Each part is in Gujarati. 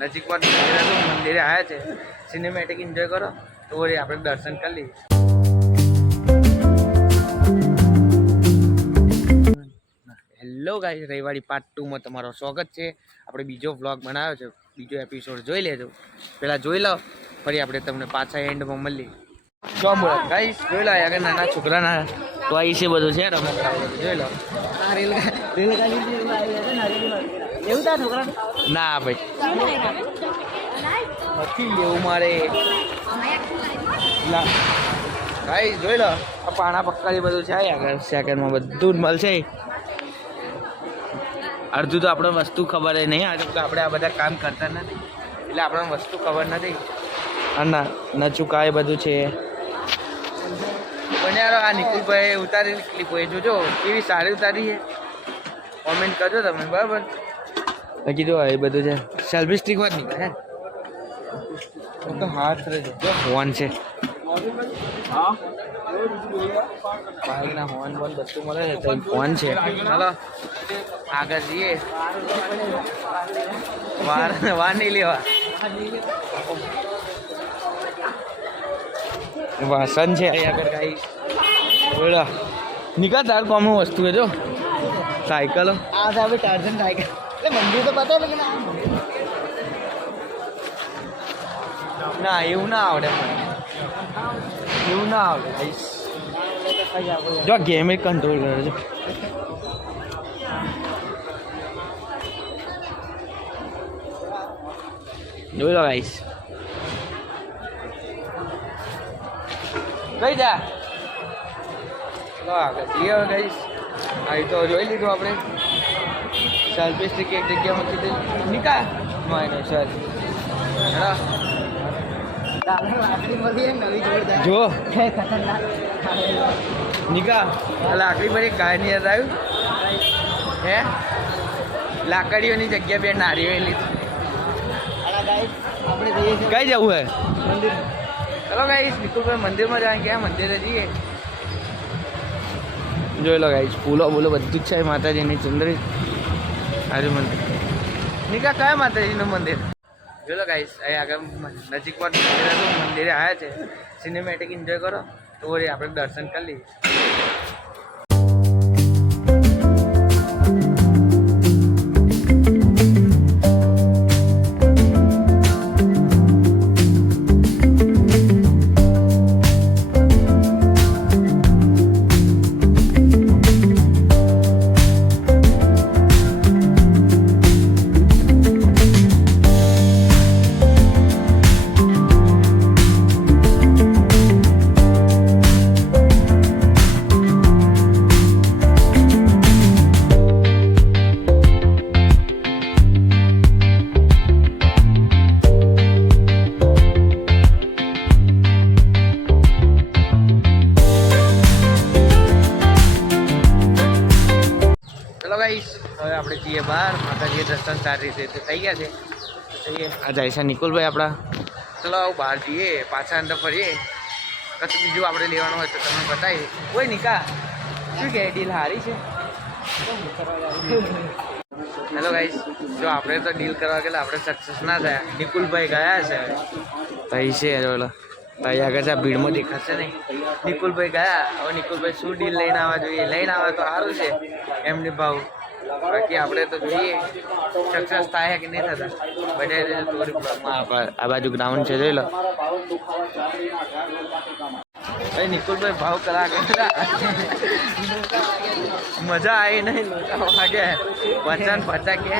નજીકમાં મંદિરે આવ્યા છે, સિનેમેટિક એન્જોય કરો તો વળી આપણે દર્શન કરી લઈએ. હેલો ગાઈસ, રવિવારી પાર્ટ 2માં તમારું સ્વાગત છે. આપણે બીજો વ્લોગ બનાવ્યો છે, બીજો એપિસોડ જોઈ લેજો. પહેલાં જોઈ લો, ફરી આપણે તમને પાછા એન્ડમાં મળીએ. શું બોલો ગાઈસ, જોઈ લો આગળ નાના છોકરાના તો આ છે બધું છે રમકડા જોઈ લો. ના ભાઈ નથી લેવું મારે. ગાઈસ જોઈ લો, આ પાણા પક્કાની બધું છે આગળ સેકન્ડમાં બધું જ મળશે. અડધું તો આપણે વસ્તુ ખબર નહીં, આપણે આ બધા કામ કરતા નથી એટલે આપણને વસ્તુ ખબર નથી. અને નચુકા એ બધું છે. પણ યાર આ નિકુલભાઈ ઉતારેલી ક્લિપ હોય જોજો, કેવી સારી ઉતારી છે. કોમેન્ટ કરજો તમે, બરાબર. કીધું એ બધું છે. સેલ્ફી સ્ટિક વાત નહીં હે તો હાથ રહેજો. ફોન છે, બાઇકના હોર્ન બોન બધું મળે છે. તો ફોન છે. ચાલો આગળ જઈએ. વાર નહીં લેવા. વાસણ છે અહીં આગળ ગાઈસ. બોલો નિકા તાર કોમનું વસ્તુ છે જો સાયકલો. આ સાહેબ ટાર્ઝન સાયકલ એટલે મંદિર તો પતા કે ના એવું ના આવડે, એવું ના આવડે ગાઈસ. જો ગેમ કંટ્રોલ કરે છે. જોઈ લો ગાઈસ. કઈ જા આગળ જઈએ ગાઈસ. અહીં તો જોઈ લીધું આપણે. સેલ્ફી સ્ટિક એક જગ્યામાં કીધું નિકા માયનો સર જો નિકા લાકડી પર એક ગાયની યાદ આવ્યું હે. લાકડીઓની જગ્યા બે નારીઓ લીધી. કઈ જવું હે મંદિર? ચલો ગાઈસ નિકુલભાઈ મંદિરમાં જાય. ક્યાં મંદિરે જઈએ? જોઈ લો ગાઈસ, ફૂલો બૂલો બધું જ છે માતાજીની ચંદ્રી. આજુ મંદિર નિકા કયા માતાજીનું મંદિર? જોઈ લો ગાઈસ, અહીં આગળ નજીકમાં મંદિરે આવ્યા છે, સિનેમેટિક એન્જોય કરો તો વળી આપણે દર્શન કરી લઈએ. હવે આપણે જઈએ બહાર. માતાજી દર્શન સારી રીતે થઈ ગયા છે. જઈએ આ જાય છે નિકુલભાઈ આપણા. ચલો બહાર જઈએ, પાછા અંદર ફરીએ. કશું બીજું આપણે લેવાનું હોય તો તમે બતાવીએ. કોઈ નિકા શું કહે, ડીલ સારી છે? હેલો ગાઈસ, જો આપણે તો ડીલ કરવા ગયેલા આપણે સક્સેસ ના થયા. નિકુલભાઈ ગયા છે ભાઈ છે બોલો ભાઈ આગળ છે, ભીડમાં દેખાશે નહીં. નિકુલભાઈ ગયા. હવે નિકુલભાઈ શું ડીલ લઈને આવવા જોઈએ, લઈને આવે તો સારું છે એમની ભાવ. બાકી આપણે તો જોઈએ સક્સેસ થાય કે નહીં થતા. બધા આ બાજુ ગ્રાઉન્ડ છે જોઈ લો. નિકુલભાઈ ભાવ કરા મજા આવી નહીં. વાગે 50 કે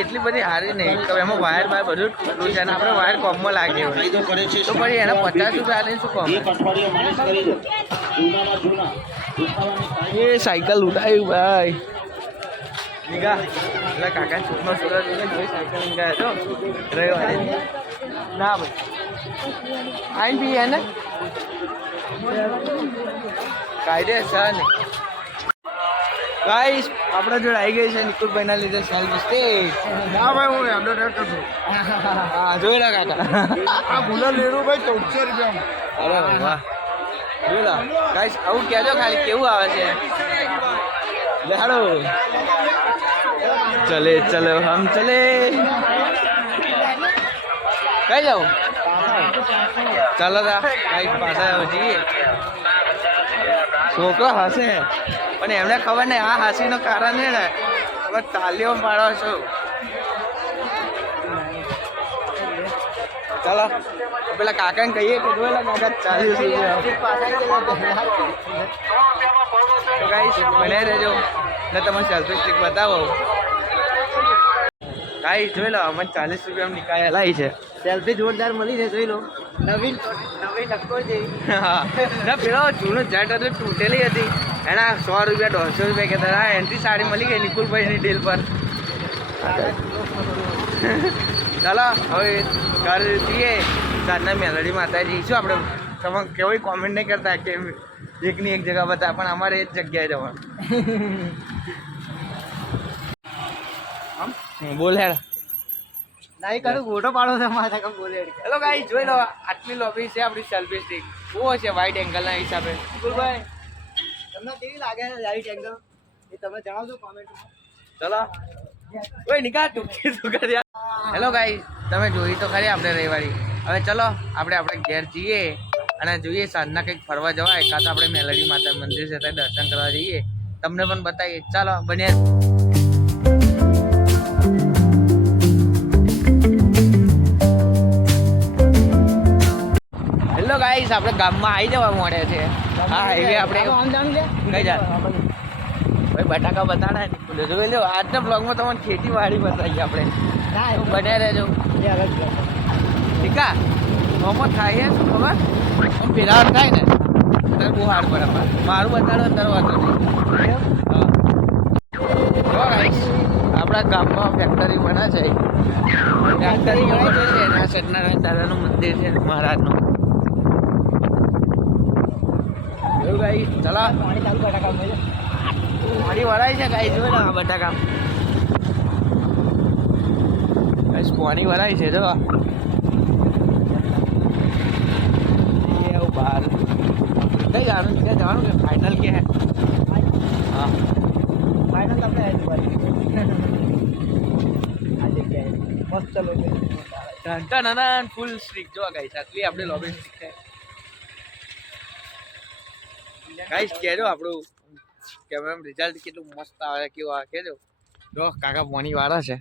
એટલી બધી હારી નહીં. એમાં વાયર બાય બધું તૂટલું છે અને આપણે વાયર કોમમાં લાગે તો પછી એના 50 રૂપિયા લઈને શું કોમ? એ સાયકલ ઉડાવ્યું ભાઈ નિગા. એટલે કાકા છોકનો છોકરા જોઈને નવી સાયકલ ગયા છો રવિવારે. ના ભાઈ આઈને બી એને કાયદેસર ને ગાઈસ આપણા જોડે આવી ગઈ છે નિકુલભાઈના લીધે સેલ્ફી સ્ટિક. ના ભાઈ હું એડવર્ટાઈઝ કરું. હા જોઈ લો કાકા. આ ગુલાલ લેરું ભાઈ 1400 રૂપિયા. અરે વાહ જોઈ લો ગાઈસ. આવું કહેજો ખાલી કેવું આવે છે. લેહાડો चले चलो हम चले कहीं जाओ चलो ता भाई पासा જઈએ છોકરો હસે પણ એમને ખબર નહીં આ હાસીનું કારણ છે ને તમે તાલીઓ પાડો છો ચાલો પેલા કાકાને કહીએ કે જોયેલા કાકા 40 તો ગાઈસ બને રહેજો ને તમે સેલ્ફી સ્ટિક બતાવો ગાઈસ જોઈ લો અમને 40 રૂપિયા નીકાળેલા છે સેલ્ફી જોરદાર મળી છે જોઈ લો નવીન નક્કો છે હા ના પેલો જૂનો જાટ હતો તૂટેલી હતી એના 100 રૂપિયા 150 રૂપિયા કહેતા હા એનથી સાડી મળી ગઈ નિકુલભાઈની ડીલ પર ચાલો હવે ઘર જઈએ સાંજના મેલડી માતાજી શું આપણે તમે કેવી કોમેન્ટ નહીં કરતા કે એકની એક જગ્યા બતા પણ અમારે એ જ જગ્યાએ જવાનું બોલ હેડ નહીં કરું ફોટો પાડો છે માથા કમ બોલે હેલો ગાઈસ જોઈ લો આટલી લોબી છે આપણી સેલ્ફી સ્ટિક બહુ છે વાઇડ એંગલના હિસાબે નિકુલભાઈ તમને કેવી લાગે છે રાઈટ એંગલ એ તમે જણાવજો કોમેન્ટમાં ચલો ઓય નિકા ટૂંકી શું કર્યા હેલો ગાઈસ તમે જોઈ તો ખરી આપણે રવિવારી હવે ચલો આપણે ઘેર જઈએ અને જોઈએ સાંજના કંઈક ફરવા જવાય કાં તો આપણે મેલડી માતા મંદિર છે ત્યાં દર્શન કરવા જઈએ તમને પણ બતાવીએ ચાલો બને હેલો ગાઈસ આપણે ગામમાં આવી જવા મળે છે હા હાઈવે આપણે કઈ જા ભાઈ બટાકા બતાડા જોઈ લો આજના બ્લોગમાં તમને ખેતીવાડી બતાવીએ આપણે બને રહેજો ઠીક આ મોમો થાય છે ખબર આમ પેલાવટ થાય ને ત્યારે બહુ હાર્ડ પડે મારું બતાડો અંદર વાંધો નહીં હા આપણા ગામમાં ફેક્ટરી બને છે ફેક્ટરી કહેવાય છે એના સત્યનારાયણ દાદાનું મંદિર છે મહારાજનું એવું ગાઈ ચલા પાણી ચાલુ બટાકા મળે પાણી વળાય છે ગાઈ જોઈ ને બટાકા પાણી વળાય છે જો બહાર કઈ જવાનું ક્યાં જવાનું કે ફાઇનલ કે હા ફાઇનલ આપણે મસ્ત લોકો ટન ફૂલ સ્ટ્રીક જોવા ગાઈસ આટલી આપણે લોબી સ્ટ્રીક છે ગાઈસ કહેજો આપણું કેમેરા રિઝલ્ટ કેટલું મસ્ત આવે કેવું આવે કહેજો જો કાકા પાણી વાળા છે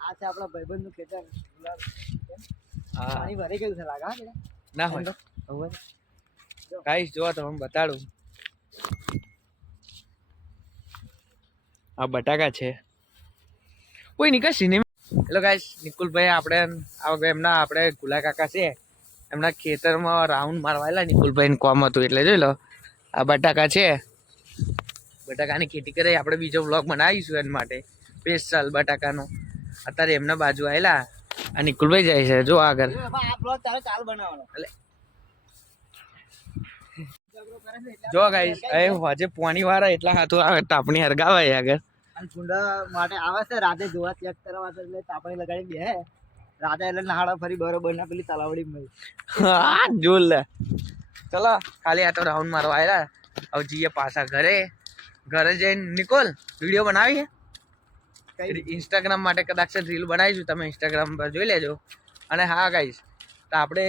આ છે આપણા ભાઈબંધનું ખેતર હા પાણી ભરી ગયું છે લાગે હા ના હોય ગાઈસ જો તમને બતાડું આ બટાકા છે કોઈ નીકળ સિનેમા હેલો ગાઈસ નિકુલભાઈ આપણે એમના આપણે ગુલા કાકા છે એમના ખેતરમાં રાઉન્ડ મારવાયેલા નિકુલભાઈને કોમ હતું એટલે જોઈ લો આ બટાકા છે બટાકાની ખેતી કરી આપણે બીજો વ્લોગ બનાવીશું એના માટે સ્પેશિયલ બટાકાનો અત્યારે એમના બાજુ આવેલા આ નિકુલભાઈ જાય છે જો આગળ આ બ્લોગ તારે ચાલ બનાવવાનો જો ગાઈસ એ આજે પાણી વાળા એટલા હાથું આવે તાપણી હરગાવાય આગળ અને કુંડા માટે આવે છે રાતે જોવા ચેક કરવા એટલે તાપણી લગાડી દે રાતે એટલે નહાડા ફરી બરોબર ના પેલી તલાવડી મળી હા જોર લે ચલો ખાલી આ તો રાઉન્ડ મારવા આવ્યા હવે જઈએ પાછા ઘરે જઈને નિકોલ વિડીયો બનાવી ઇન્સ્ટાગ્રામ માટે કદાચ રીલ બનાવીશું તમે ઇન્સ્ટાગ્રામ પર જોઈ લેજો અને હા ગાઈસ તો આપણે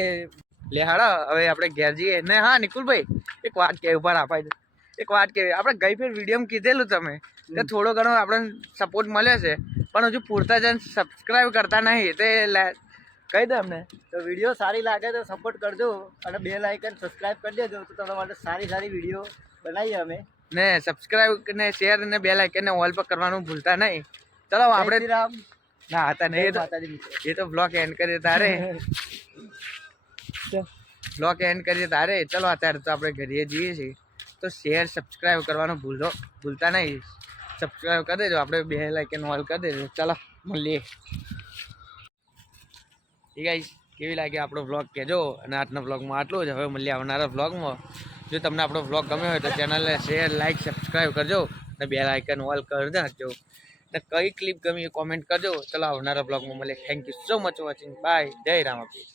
લેહાડો હવે આપણે ઘેર જઈએ ને હા નિકુલભાઈ એક વાત કહેવી ઉપર આપાય એક વાત કહેવી આપણે ગઈ ફેર વિડીયોમાં કીધેલું તમે કે થોડો ઘણો આપણને સપોર્ટ મળે છે પણ હજુ પૂરતા જણ સબસ્ક્રાઈબ કરતા નહીં તે કહી દે અમને તો વિડીયો સારી લાગે તો સપોર્ટ કરજો અને બેલ આઇકન સબસ્ક્રાઇબ કરી દેજો તો તમારા માટે સારી વિડીયો બનાવીએ અમે ને સબસ્ક્રાઈબ ને શેર ને બેલ આઇકન ને ઓલ પર કરવાનું ભૂલતા નહીં ચલો આપણે ના હતા નહીં એ તો બ્લોગ એન્ડ કરીએ તારે બ્લોગ એન્ડ કરીએ તારે ચલો અત્યારે તો આપણે ઘરે જઈએ છીએ તો શેર સબસ્ક્રાઈબ કરવાનું ભૂલતા નહીં સબસ્ક્રાઈબ કરી દેજો આપણે બેલ આઇકન ઓલ કરી દેજો ચલો મળીએ ગાઈસ કેવી લાગે આપણો વ્લોગ કહેજો અને આજના વ્લોગમાં આટલું જ હવે મળીએ આવનારા વ્લોગમાં જો તમને આપણો વ્લોગ ગમ્યો હોય તો ચેનલને શેર લાઇક સબસ્ક્રાઈબ કરજો અને બેલ આઇકન ઓલ કરી દેજો ને કઈ ક્લિપ ગમી કોમેન્ટ કરજો ચલો આવનારા વ્લોગમાં મળીએ thank you so much watching bye જય રામાપીર